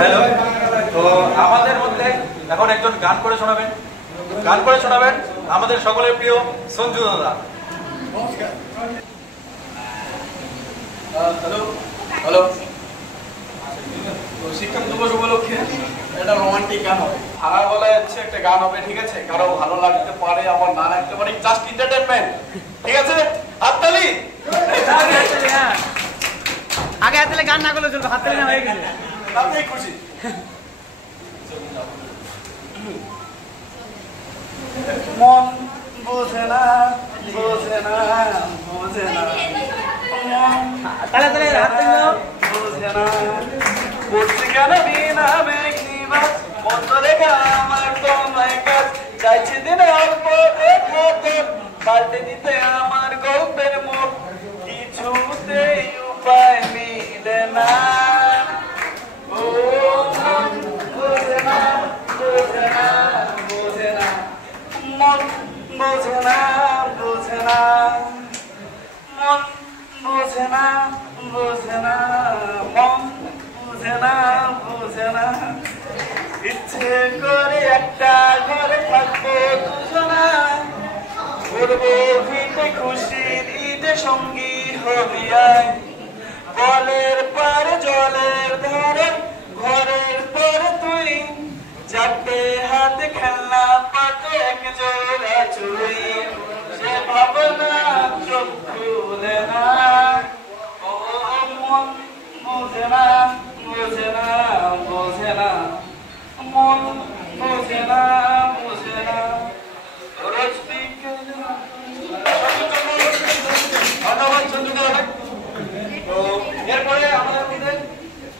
Hello. তো আমাদের মধ্যে এখন একজন গান করে শোনাবেন আমাদের সকলের প্রিয় সঞ্জু দাদা। নমস্কার। Hello hello. শিক্ষক দিবস উপলক্ষে একটা রোমান্টিক গান হবে, ভাঙা গলায় হচ্ছে একটা গান হবে, ঠিক আছে? কারো ভালো লাগতে পারে, আবার না লাগতে পারে, জাস্ট এন্টারটেইনমেন্ট, ঠিক আছে? হাততালি। আগে হাততালি গান না করলে চলবে, হাততালি না হয়ে গেছে আপনি খুশি? মন বোঝে না বোঝে না বোঝে না, তাহলে তাহলে হাততালি দাও। বোঝে না বলছি কেন বিনা মেঘনিবা মতো রেখা আমার তোমায় কাজ চাইছে দিনে অল্প দেখা তোর পাল্টে দিতে আমার গল্পের মুখ কিছুতেই উপায় মিলে না। ও মন বোঝে না বোঝে না বোঝে না, মন বোঝে না বোঝে না, মন বোঝে না বোঝে না, মন বোঝে না বোঝে না। ইচ্ছে করে একটা ঘরে থাকবো দুজনায়, ঘুরবো ভিটে খুশির ঈদে সঙ্গী হবি আয়, বলের পারে জলের ধারে ঘরের পরে তুই, চারটে হাতে খেলনা পাতে এক জোড়া চুই, সে ভাবনা চোখ খুলে না। ও মন বোঝে না বোঝে না বোঝে না, মন বোঝে না বোঝে না। রোজ বিকেলে ধন্যবাদ চন্দ্র। তো এরপরে